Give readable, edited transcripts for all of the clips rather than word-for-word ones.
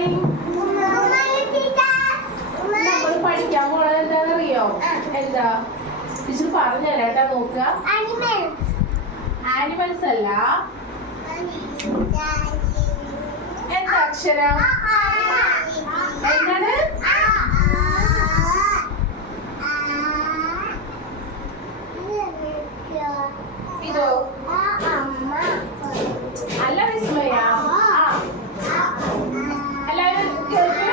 പറയും. നമ്മൾ പഠിക്കാൻ പോണത് എന്താണെന്നറിയോ? എന്താ ടീച്ചർ പറഞ്ഞുതരാട്ടാ, നോക്കുക. ആനിമൽസ് അല്ല. എന്താ അക്ഷരം? എന്താണ്? ഇതോ? അല്ല വിസ്മയ. എല്ലാവരും കേൾക്ക്.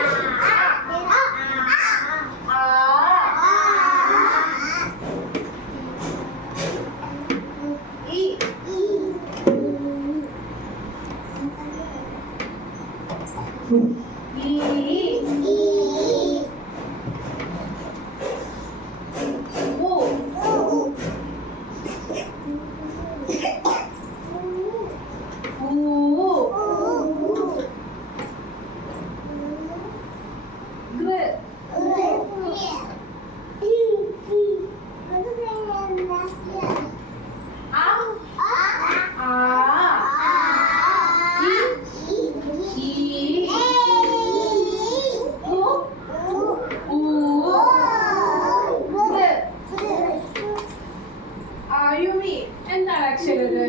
എന്താണ് അക്ഷരത്?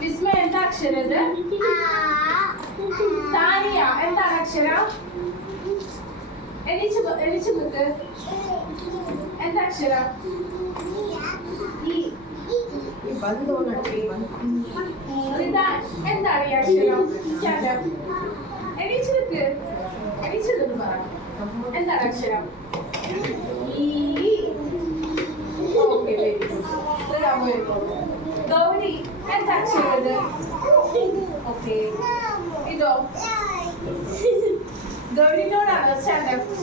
വിസ്മയ എന്താ അക്ഷരത്? താനിയ എന്താണ് അക്ഷരം? എണീച്ചു നിക്ക്. എന്താ അക്ഷരം? എന്താണ് ഈ അക്ഷരം? എണീച്ചു നിക്ക്. എണീച്ചു നിന്ന് പറ. എന്താണ് അക്ഷരം? ഓക്കെ, ഗൗരി എന്താ അക്ഷരത്? ഓക്കെ, ഇതോ? ഗൗരിനോടാണ് സ്റ്റാൻഡപ്പ്.